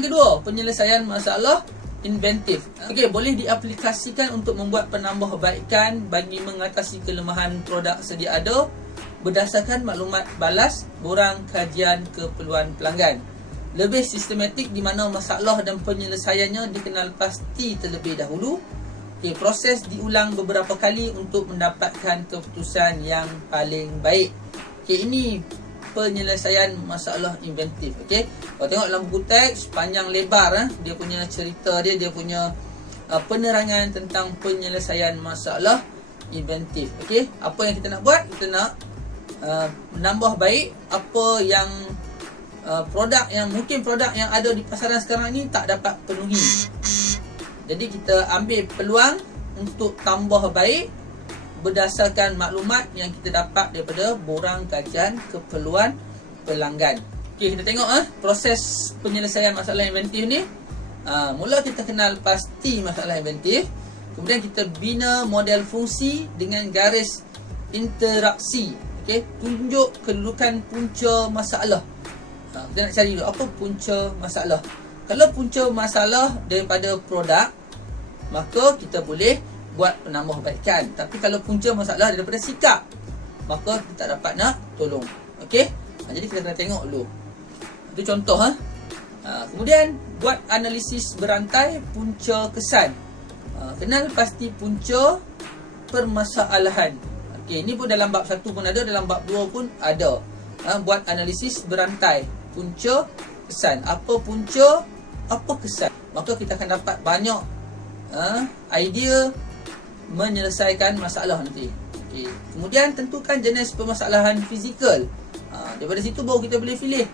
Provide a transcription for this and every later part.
yang kedua, penyelesaian masalah inventif. Okey, boleh diaplikasikan untuk membuat penambahbaikan bagi mengatasi kelemahan produk sedia ada berdasarkan maklumat balas borang kajian keperluan pelanggan. Lebih sistematik di mana masalah dan penyelesaiannya dikenal pasti terlebih dahulu. Okey, proses diulang beberapa kali untuk mendapatkan keputusan yang paling baik. Okey, ini penyelesaian masalah inventif. Okey, kalau tengok dalam buku teks panjang lebar, dia punya cerita dia punya penerangan tentang penyelesaian masalah inventif. Okey, apa yang kita nak buat? Kita nak menambah baik apa yang produk yang mungkin produk yang ada di pasaran sekarang ni tak dapat penuhi. Jadi kita ambil peluang untuk tambah baik berdasarkan maklumat yang kita dapat daripada borang kajian keperluan pelanggan. Okey, kita tengok proses penyelesaian masalah inventif ni. Mula kita kenal pasti masalah inventif, kemudian kita bina model fungsi dengan garis interaksi. Okey, tunjuk kedudukan punca masalah. Kita nak cari dulu apa punca masalah. Kalau punca masalah daripada produk, maka kita boleh buat penambahbaikan. Tapi kalau punca masalah daripada sikap, maka kita tak dapat nak tolong. Okey, jadi kita kena tengok dulu. Itu contoh. Kemudian buat analisis berantai punca kesan. Kenal pasti punca permasalahan. Okey, ini pun dalam bab 1 pun ada, dalam bab 2 pun ada. Buat analisis berantai punca kesan. Apa punca, apa kesan. Maka kita akan dapat banyak idea menyelesaikan masalah nanti. Okay. Kemudian tentukan jenis permasalahan fizikal. Daripada situ baru kita boleh pilih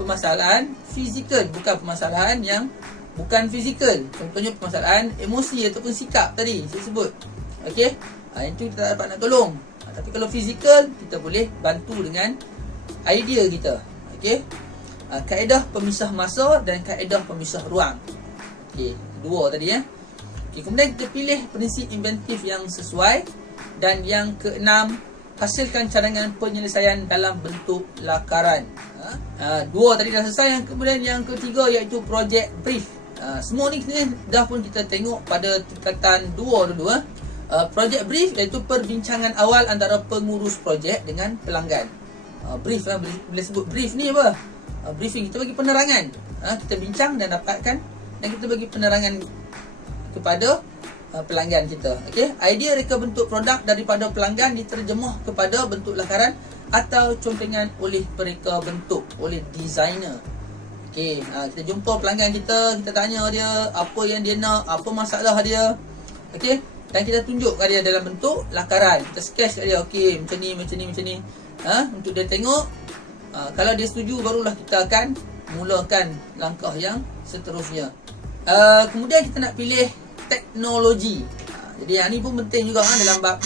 permasalahan fizikal, bukan permasalahan yang bukan fizikal. Contohnya permasalahan emosi ataupun sikap tadi saya sebut. Okey, itu kita tak dapat nak tolong. Tapi kalau fizikal, kita boleh bantu dengan idea kita. Okey, kaedah pemisah masa dan kaedah pemisah ruang. Okey, dua tadi Okay, kemudian kita pilih prinsip inventif yang sesuai. Dan yang keenam, hasilkan cadangan penyelesaian dalam bentuk lakaran. Dua tadi dah selesai. Yang kemudian yang ketiga iaitu project brief. Semua ni dah pun kita tengok pada tingkatan 2 dulu. Project brief iaitu perbincangan awal antara pengurus projek dengan pelanggan. Brief boleh sebut brief ni apa? Briefing, kita bagi penerangan. Kita bincang dan dapatkan, dan kita bagi penerangan kepada pelanggan kita. Okey, idea reka bentuk produk daripada pelanggan diterjemah kepada bentuk lakaran atau compingan oleh pereka bentuk, oleh designer. Okey, kita jumpa pelanggan kita tanya dia apa yang dia nak, apa masalah dia. Okey, dan kita tunjuk kat dia dalam bentuk lakaran. Kita sketch kat dia, okey, macam ni. Untuk dia tengok. Kalau dia setuju, barulah kita akan mulakan langkah yang seterusnya. Kemudian kita nak pilih teknologi. Jadi yang ni pun penting juga dalam bab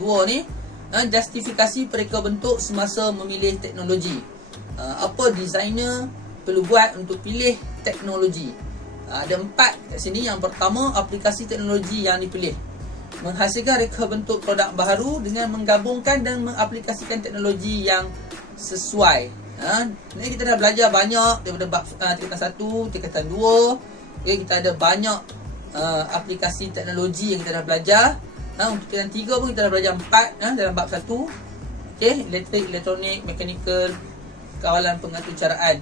2 ni. Justifikasi pereka bentuk semasa memilih teknologi. Apa designer perlu buat untuk pilih teknologi. Ada 4 kat sini. Yang pertama, aplikasi teknologi yang dipilih. Menghasilkan reka bentuk produk baharu dengan menggabungkan dan mengaplikasikan teknologi yang sesuai. Ni kita dah belajar banyak daripada bab tingkatan 1, tingkatan 2. Okay, kita ada banyak aplikasi teknologi yang kita dah belajar. Untuk tingkatan 3 pun kita dah belajar 4 dalam bab 1. Okay, elektrik, elektronik, mekanikal, kawalan pengaturcaraan.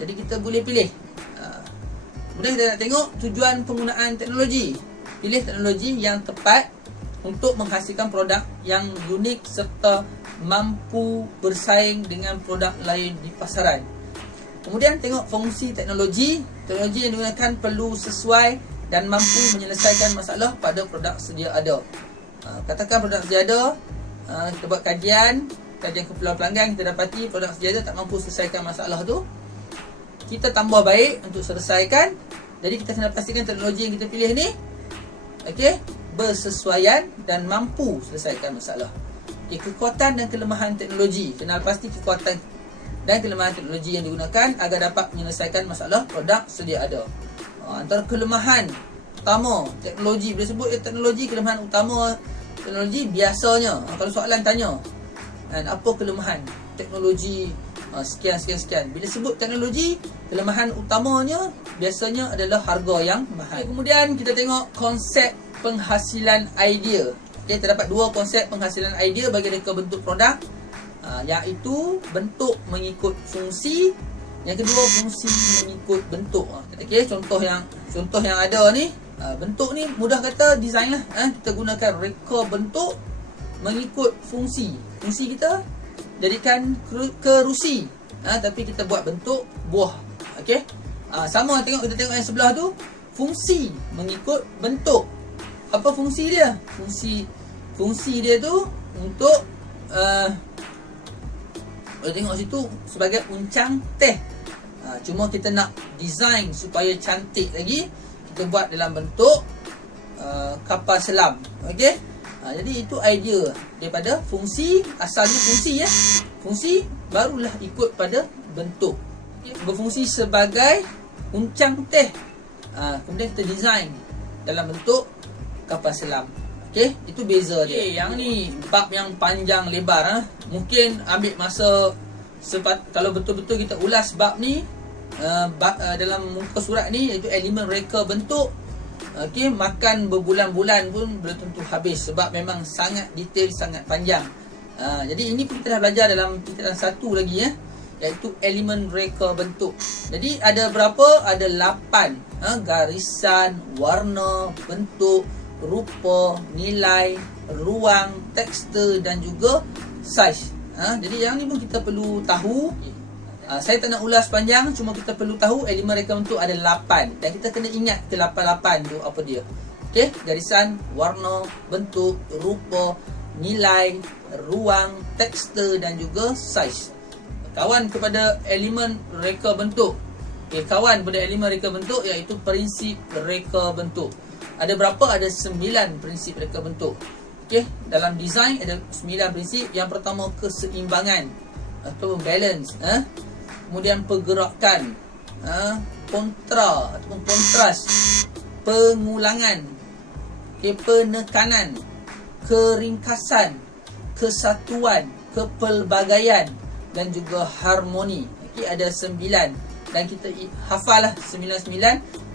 Jadi kita boleh pilih. Kemudian kita nak tengok tujuan penggunaan teknologi. Pilih teknologi yang tepat untuk menghasilkan produk yang unik serta mampu bersaing dengan produk lain di pasaran. Kemudian tengok fungsi teknologi. Teknologi yang digunakan perlu sesuai dan mampu menyelesaikan masalah pada produk sedia ada. Katakan produk sedia ada, kita buat kajian keperluan pelanggan, kita dapati produk sedia ada tak mampu selesaikan masalah tu. Kita tambah baik untuk selesaikan. Jadi kita kena pastikan teknologi yang kita pilih ni bersesuaian dan mampu selesaikan masalah. Kekuatan dan kelemahan teknologi. Kenal pasti kekuatan dan kelemahan teknologi yang digunakan agar dapat menyelesaikan masalah produk sedia ada. Antara kelemahan utama teknologi, bila sebut teknologi, kelemahan utama teknologi biasanya, kalau soalan tanya apa kelemahan teknologi sekian. Bila sebut teknologi, kelemahan utamanya biasanya adalah harga yang mahal. Kemudian kita tengok konsep penghasilan idea. Terdapat dua konsep penghasilan idea bagi reka bentuk produk, iaitu bentuk mengikut fungsi, yang kedua fungsi mengikut bentuk. Contoh yang ada ni, bentuk ni mudah kata design lah. Kita gunakan reka bentuk mengikut fungsi. Fungsi kita jadikan kerusi, tapi kita buat bentuk buah. Sama kita tengok yang sebelah tu, fungsi mengikut bentuk. Apa fungsi dia? Fungsi dia tu untuk boleh tengok situ sebagai uncang teh. Cuma kita nak design supaya cantik lagi, kita buat dalam bentuk kapal selam. Jadi itu idea daripada fungsi. Asalnya fungsi, fungsi barulah ikut pada bentuk. Berfungsi sebagai uncang teh, kemudian kita design dalam bentuk kapal selam. Itu beza dia. Yang ni bab yang panjang lebar. Mungkin ambil masa kalau betul-betul kita ulas bab ni, dalam muka surat ni, iaitu elemen reka bentuk, makan berbulan-bulan pun belum tentu habis, sebab memang sangat detail, sangat panjang. Jadi ini pun kita dah belajar dalam tingkatan 1 lagi, iaitu elemen reka bentuk. Jadi ada berapa? Ada 8. Garisan, warna, bentuk, rupa, nilai, ruang, tekstur dan juga saiz. Jadi yang ni pun kita perlu tahu. Saya tak nak ulas panjang, cuma kita perlu tahu elemen reka bentuk ada 8, dan kita kena ingat ke 8 tu apa dia. Garisan, warna, bentuk, rupa, nilai, ruang, tekstur dan juga saiz. Kawan kepada elemen reka bentuk. Kawan pada elemen reka bentuk iaitu prinsip reka bentuk. Ada berapa? Ada 9 prinsip reka bentuk. Dalam design ada 9 prinsip. Yang pertama, keseimbangan atau balance. Kemudian pergerakan, kontra ataupun kontras, pengulangan, penekanan, keringkasan, kesatuan, kepelbagaian dan juga harmoni. Ada 9, dan kita hafal lah 9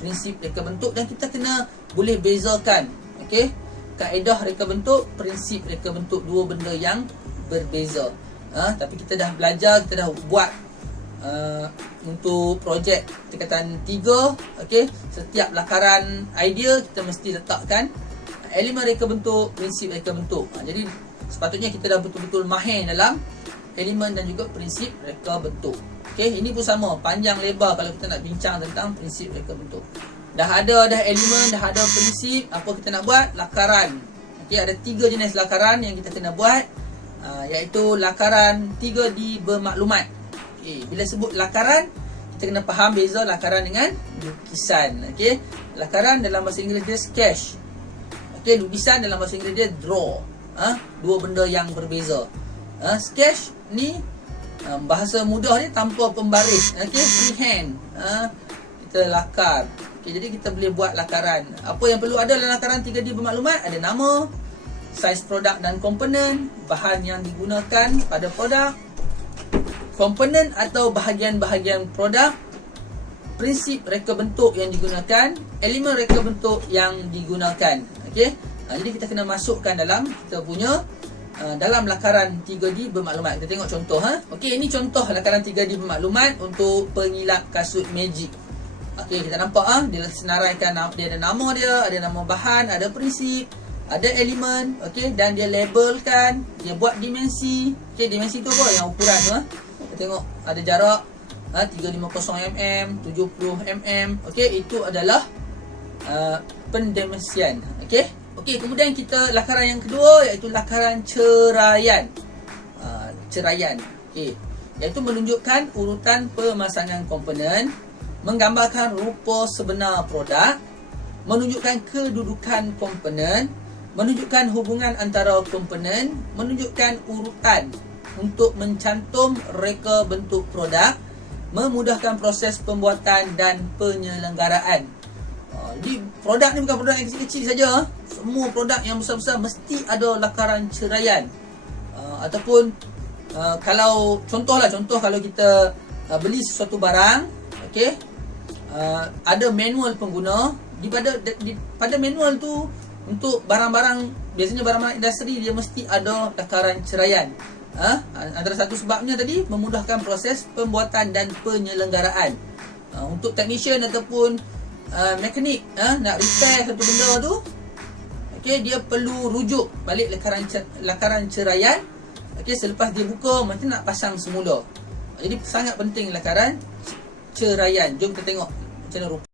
prinsip reka bentuk, dan kita kena boleh bezakan kaedah reka bentuk, prinsip reka bentuk, dua benda yang berbeza. Tapi kita dah belajar, kita dah buat untuk projek tingkatan 3. Setiap lakaran idea kita mesti letakkan elemen reka bentuk, prinsip reka bentuk. Jadi sepatutnya kita dah betul-betul mahir dalam elemen dan juga prinsip reka bentuk. Ini pun sama, panjang lebar kalau kita nak bincang tentang prinsip reka bentuk. Dah ada elemen, dah ada prinsip, apa kita nak buat? Lakaran. Ada 3 jenis lakaran yang kita kena buat, iaitu lakaran 3D bermaklumat. Bila sebut lakaran, kita kena faham beza lakaran dengan lukisan. Lakaran dalam bahasa Inggeris dia sketch. Lukisan dalam bahasa Inggeris dia draw. Dua benda yang berbeza. Sketch ni bahasa mudah dia tanpa pembaris. Freehand. Kita lakar. Jadi kita boleh buat lakaran. Apa yang perlu ada dalam lakaran 3D bermaklumat? Ada nama, saiz produk dan komponen, bahan yang digunakan pada produk, komponen atau bahagian-bahagian produk, prinsip reka bentuk yang digunakan, elemen reka bentuk yang digunakan. Jadi kita kena masukkan dalam kita punya dalam lakaran 3D bermaklumat. Kita tengok contoh. Ini contoh lakaran 3D bermaklumat untuk pengilap kasut magic. Kita nampak dia senaraikan, dia ada nama dia, ada nama bahan, ada prinsip, ada elemen, dan dia labelkan, dia buat dimensi. Dimensi tu apa? Yang ukuran tu. Kita tengok ada jarak 350 mm, 70 mm. Itu adalah pendimensian. Kemudian kita lakaran yang kedua, iaitu lakaran ceraian. Iaitu menunjukkan urutan pemasangan komponen, menggambarkan rupa sebenar produk, menunjukkan kedudukan komponen, menunjukkan hubungan antara komponen, menunjukkan urutan untuk mencantum reka bentuk produk, memudahkan proses pembuatan dan penyelenggaraan. Jadi produk ni bukan produk yang kecil-kecil saja. Semua produk yang besar-besar mesti ada lakaran ceraian, ataupun Kalau contoh kalau kita beli sesuatu barang, okey, ada manual pengguna. Pada manual tu, untuk barang-barang, biasanya barang-barang industri, dia mesti ada lakaran ceraian. Antara satu sebabnya tadi, memudahkan proses pembuatan dan penyelenggaraan. Untuk technician ataupun mekanik nak repair satu benda tu, okey, dia perlu rujuk balik lakaran ceraian. Okey, selepas dia buka, macam nak pasang semula. Jadi sangat penting lakaran ceraian. Jom kita tengok macam mana rupa.